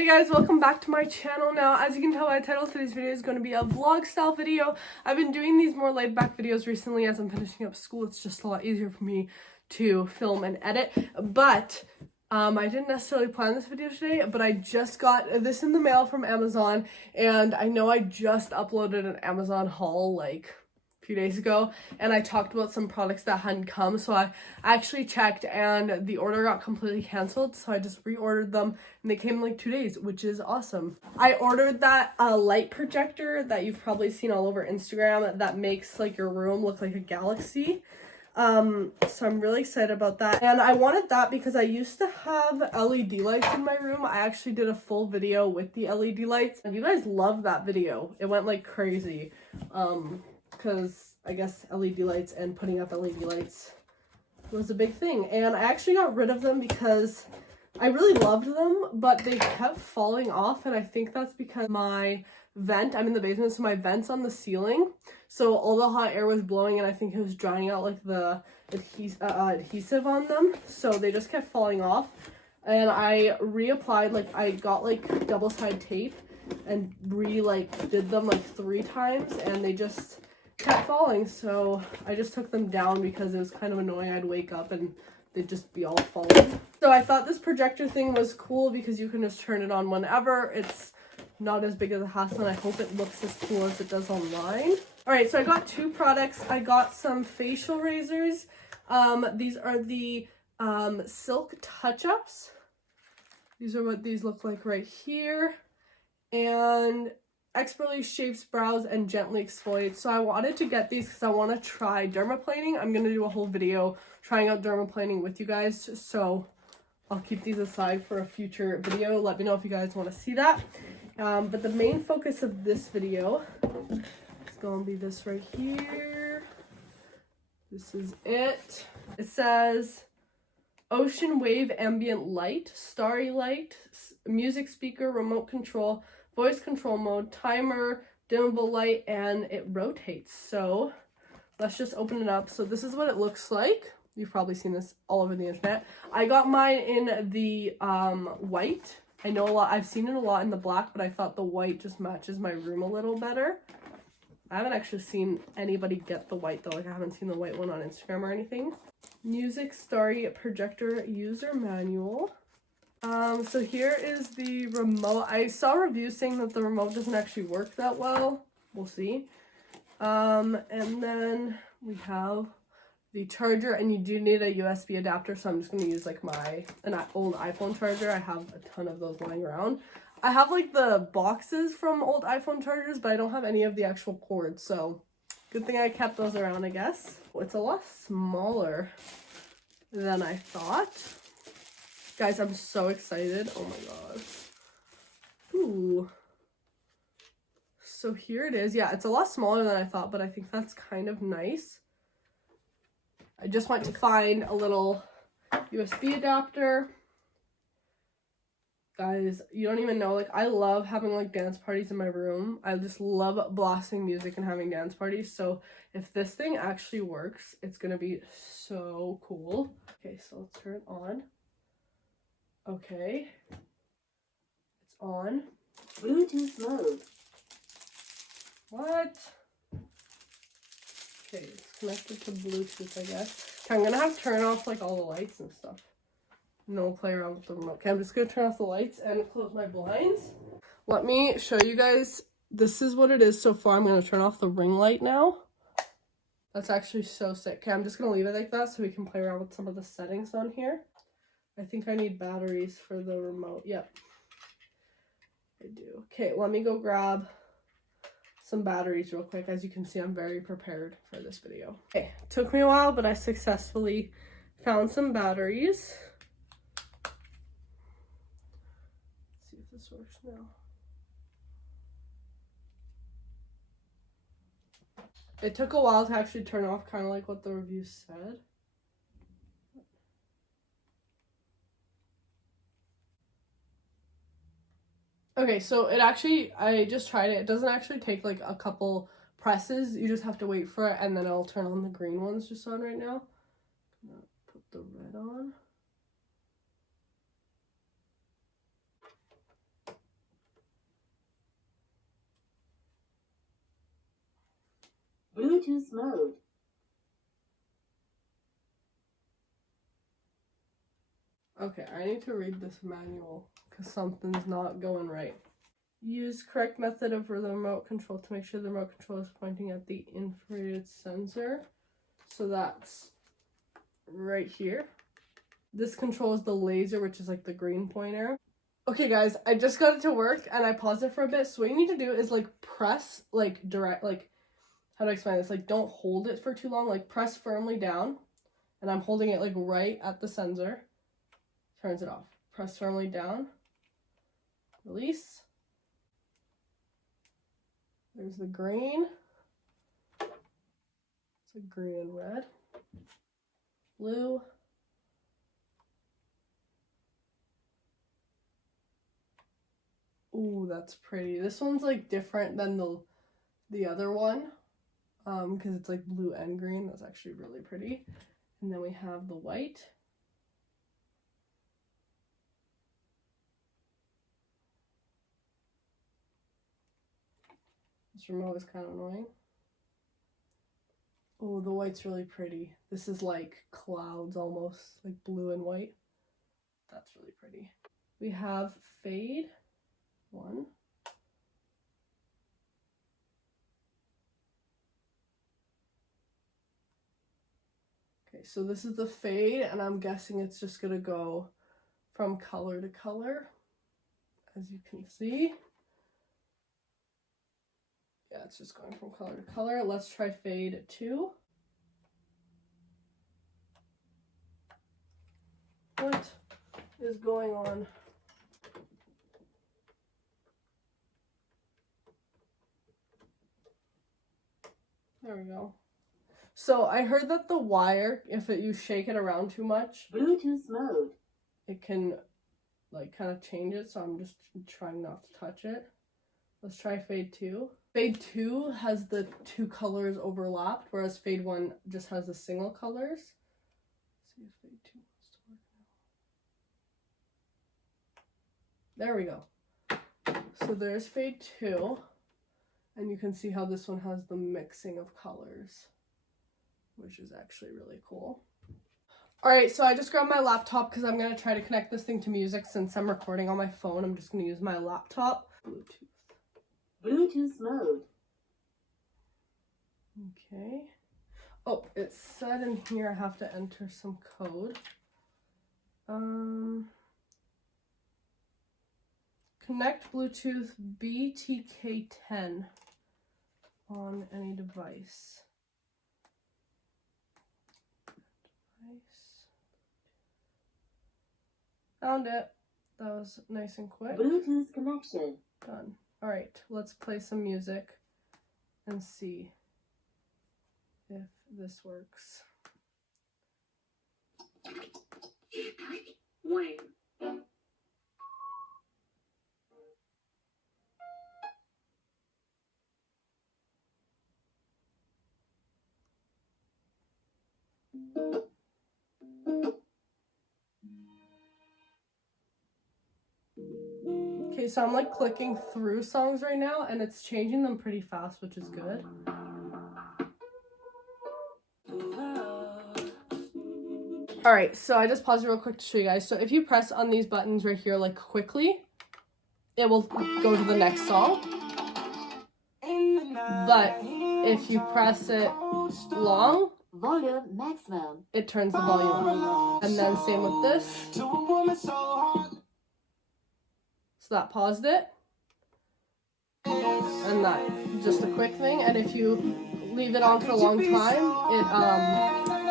Hey guys, welcome back to my channel. Now, as you can tell by the title, today's video is going to be a vlog style video. I've been doing these more laid back videos recently as I'm finishing up school. It's just a lot easier for me to film and edit, but I didn't necessarily plan this video today, but I just got this in the mail from Amazon, and I know I just uploaded an Amazon haul like few days ago, and I talked about some products that hadn't come, so I actually checked and the order got completely canceled, so I just reordered them and they came in like 2 days, which is awesome. I ordered that light projector that you've probably seen all over Instagram that makes like your room look like a galaxy. So I'm really excited about that, and I wanted that because I used to have LED lights in my room. I actually did a full video with the LED lights and you guys loved that video. It went like crazy because I guess LED lights and putting up LED lights was a big thing, and I actually got rid of them because I really loved them, but they kept falling off, and I think that's because my vent, I'm in the basement, so my vent's on the ceiling, so all the hot air was blowing and I think it was drying out like the adhesive on them, so they just kept falling off, and I reapplied, like I got like double-sided tape and did them like 3 times, and they just kept falling, so I just took them down because it was kind of annoying. I'd wake up and they'd just be all falling. So I thought this projector thing was cool because you can just turn it on whenever. It's not as big as a hassle, and I hope it looks as cool as it does online. Alright, so I got 2 products. I got some facial razors. These are the Silk Touch-Ups. These are what these look like right here. And expertly shapes brows and gently exfoliates. So I wanted to get these because I want to try dermaplaning. I'm going to do a whole video trying out dermaplaning with you guys, so I'll keep these aside for a future video. Let me know if you guys want to see that. But the main focus of this video is going to be this right here. This is it. It says Ocean Wave Ambient Light, Starry Light, Music Speaker, Remote Control, Voice Control Mode, Timer, Dimmable Light, and it rotates. So let's just open it up. So this is what it looks like. You've probably seen this all over the internet. I got mine in the white. I know I've seen it a lot in the black, but I thought the white just matches my room a little better. I haven't actually seen anybody get the white though. Like I haven't seen the white one on Instagram or anything. Music Starry Projector User Manual. So here is the remote. I saw reviews saying that the remote doesn't actually work that well. We'll see. And then we have the charger, and you do need a USB adapter, so I'm just going to use like an old iPhone charger. I have a ton of those lying around. I have like the boxes from old iPhone chargers, but I don't have any of the actual cords, so good thing I kept those around, I guess. It's a lot smaller than I thought. Guys, I'm so excited. Oh my god. Ooh. So here it is. Yeah, it's a lot smaller than I thought, but I think that's kind of nice. I just went to find a little USB adapter. Guys, you don't even know, like I love having like dance parties in my room. I just love blasting music and having dance parties. So if this thing actually works, it's gonna be so cool. Okay, so let's turn it on. Okay, it's on. Bluetooth mode. What? Okay, it's connected to Bluetooth, I guess. Okay, I'm gonna have to turn off like all the lights and stuff. And then we'll play around with the remote. Okay, I'm just gonna turn off the lights and close my blinds. Let me show you guys. This is what it is so far. I'm gonna turn off the ring light now. That's actually so sick. Okay, I'm just gonna leave it like that so we can play around with some of the settings on here. I think I need batteries for the remote. Yep, I do. Okay, let me go grab some batteries real quick. As you can see, I'm very prepared for this video. Okay, took me a while, but I successfully found some batteries. Let's see if this works now. It took a while to actually turn off, kind of like what the review said. Okay, so it actually, I just tried it. It doesn't actually take like a couple presses. You just have to wait for it, and then it'll turn on. The green one's just on right now. I'm gonna put the red on. Bluetooth mode. Okay, I need to read this manual because something's not going right. Use correct method of the remote control to make sure the remote control is pointing at the infrared sensor. So that's right here. This controls the laser, which is like the green pointer. Okay guys, I just got it to work and I paused it for a bit. So what you need to do is like press like direct, like how do I explain this? Like don't hold it for too long, like press firmly down. And I'm holding it like right at the sensor. Turns it off. Press firmly down. Release. There's the green. It's like green and red. Blue. Ooh, that's pretty. This one's like different than the other one. Because it's like blue and green. That's actually really pretty. And then we have the white. This remote is kind of annoying. Oh, the white's really pretty. This is like clouds almost, like blue and white. That's really pretty. We have fade, 1. Okay, so this is the fade, and I'm guessing it's just gonna go from color to color, as you can see. Yeah, it's just going from color to color. Let's try fade 2. What is going on? There we go. So I heard that the wire, if you shake it around too much, Bluetooth mode. it can like kind of change it. So I'm just trying not to touch it. Let's try fade 2. Fade 2 has the 2 colors overlapped, whereas fade 1 just has the single colors. Let's see if fade 2 wants to work now. There we go. So there's fade 2, and you can see how this one has the mixing of colors, which is actually really cool. Alright, so I just grabbed my laptop because I'm going to try to connect this thing to music. Since I'm recording on my phone, I'm just going to use my laptop. Bluetooth mode. Okay. Oh, it said in here I have to enter some code. Connect Bluetooth BTK10 on any device. Found it. That was nice and quick. Bluetooth connection. Done. Alright, let's play some music and see if this works. Wayne. Okay, so I'm like clicking through songs right now and it's changing them pretty fast, which is good. Alright, so I just paused it real quick to show you guys. So if you press on these buttons right here like quickly, it will go to the next song. But if you press it long, Volume maximum. it turns the volume up. And then same with this. So that paused it. And that, just a quick thing. And if you leave it on for a long time, it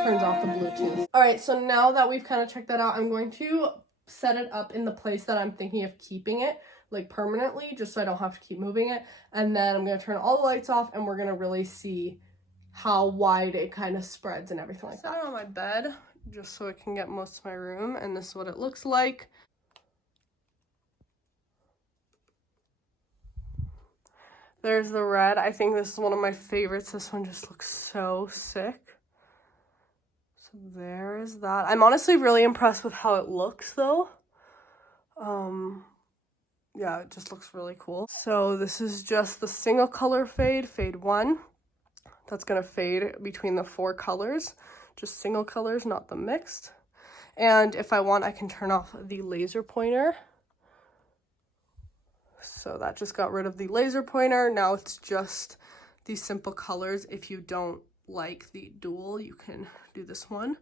turns off the Bluetooth. Alright, so now that we've kind of checked that out, I'm going to set it up in the place that I'm thinking of keeping it, like permanently, just so I don't have to keep moving it. And then I'm going to turn all the lights off and we're going to really see how wide it kind of spreads and everything like that. I set it on my bed just so it can get most of my room, and this is what it looks like. There's the red. I think this is one of my favorites. This one just looks so sick. So there is that. I'm honestly really impressed with how it looks though. Yeah, it just looks really cool. So this is just the single color fade, fade 1. That's gonna fade between the 4 colors, just single colors, not the mixed. And if I want, I can turn off the laser pointer. So that just got rid of the laser pointer. Now it's just these simple colors. If you don't like the dual, you can do this one.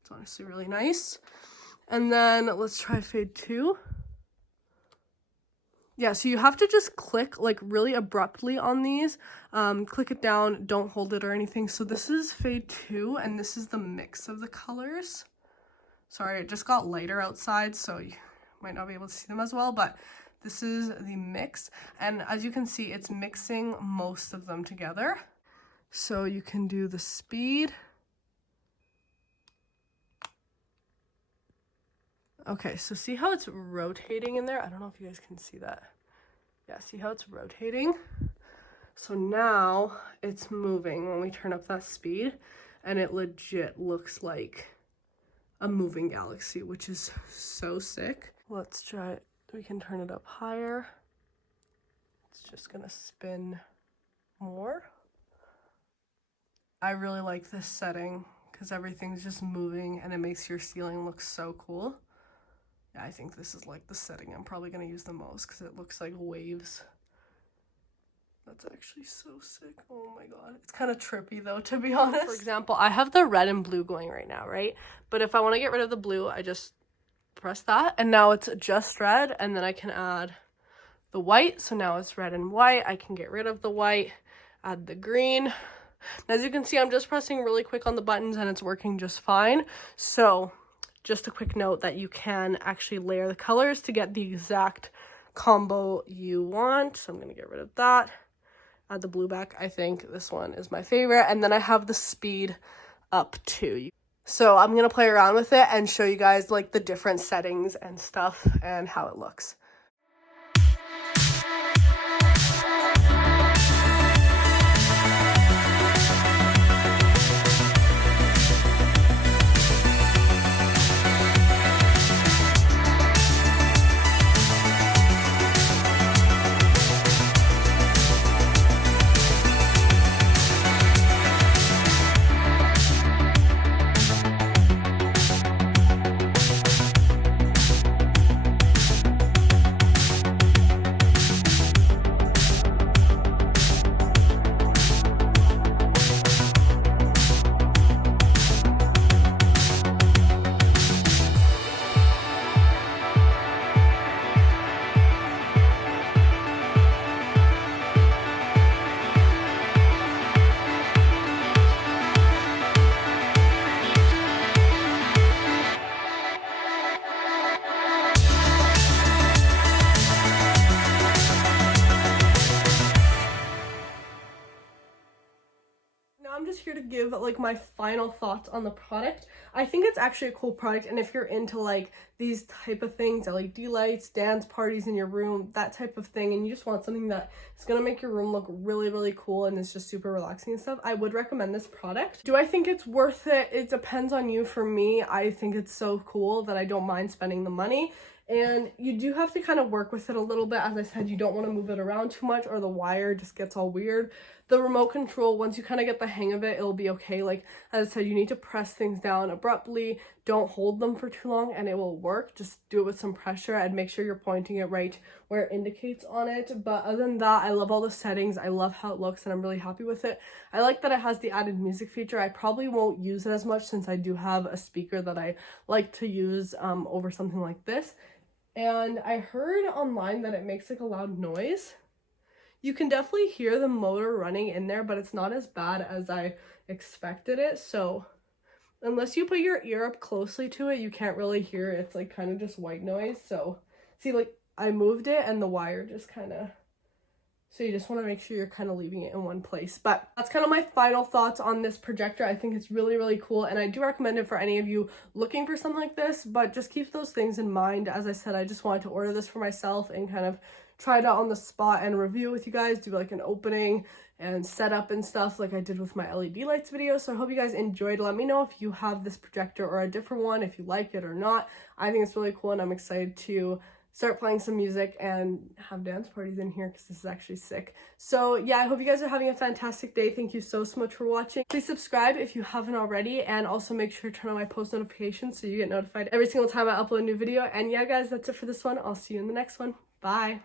It's honestly really nice. And then let's try fade 2. Yeah, so you have to just click like really abruptly on these. Click it down, don't hold it or anything. So this is fade 2, and this is the mix of the colors. Sorry, it just got lighter outside, so you might not be able to see them as well, but this is the mix. And as you can see, it's mixing most of them together. So you can do the speed. Okay, so see how it's rotating in there? I don't know if you guys can see that. Yeah, see how it's rotating? So now it's moving when we turn up that speed, and it legit looks like a moving galaxy, which is so sick. Let's try it. We can turn it up higher. It's just gonna spin more. I really like this setting because everything's just moving and it makes your ceiling look so cool. Yeah, I think this is like the setting I'm probably gonna use the most because it looks like waves. That's actually so sick. Oh my god. It's kind of trippy though, to be honest. For example, I have the red and blue going right now, right? But if I want to get rid of the blue, I just press that and now it's just red, and then I can add the white. So now it's red and white. I can get rid of the white, add the green. And as you can see, I'm just pressing really quick on the buttons and it's working just fine. So just a quick note that you can actually layer the colors to get the exact combo you want. So I'm going to get rid of that. Add the blue back. I think this one is my favorite. And then I have the speed up too. So I'm going to play around with it and show you guys like the different settings and stuff and how it looks. I'm just here to give like my final thoughts on the product. I think it's actually a cool product, and if you're into like these type of things, LED lights, dance parties in your room, that type of thing, and you just want something that is gonna make your room look really, really cool and it's just super relaxing and stuff, I would recommend this product. Do I think it's worth it? It depends on you. For me, I think it's so cool that I don't mind spending the money. And you do have to kind of work with it a little bit. As I said, you don't want to move it around too much or the wire just gets all weird. The remote control, once you kind of get the hang of it, it'll be okay. Like, as I said, you need to press things down abruptly. Don't hold them for too long and it will work. Just do it with some pressure and make sure you're pointing it right where it indicates on it. But other than that, I love all the settings. I love how it looks and I'm really happy with it. I like that it has the added music feature. I probably won't use it as much since I do have a speaker that I like to use over something like this. And I heard online that it makes like a loud noise. You can definitely hear the motor running in there, but it's not as bad as I expected it. So unless you put your ear up closely to it, you can't really hear it. It's like kind of just white noise. So see, like I moved it and the wire just kind of, so you just want to make sure you're kind of leaving it in one place. But that's kind of my final thoughts on this projector. I think it's really, really cool. And I do recommend it for any of you looking for something like this, but just keep those things in mind. As I said, I just wanted to order this for myself and kind of try it out on the spot and review with you guys, do like an opening and setup and stuff like I did with my LED lights video. So I hope you guys enjoyed. Let me know if you have this projector or a different one, if you like it or not. I think it's really cool and I'm excited to start playing some music and have dance parties in here because this is actually sick. So yeah, I hope you guys are having a fantastic day. Thank you so much for watching. Please subscribe if you haven't already, and also make sure to turn on my post notifications so you get notified every single time I upload a new video. And yeah guys, that's it for this one. I'll see you in the next one. Bye.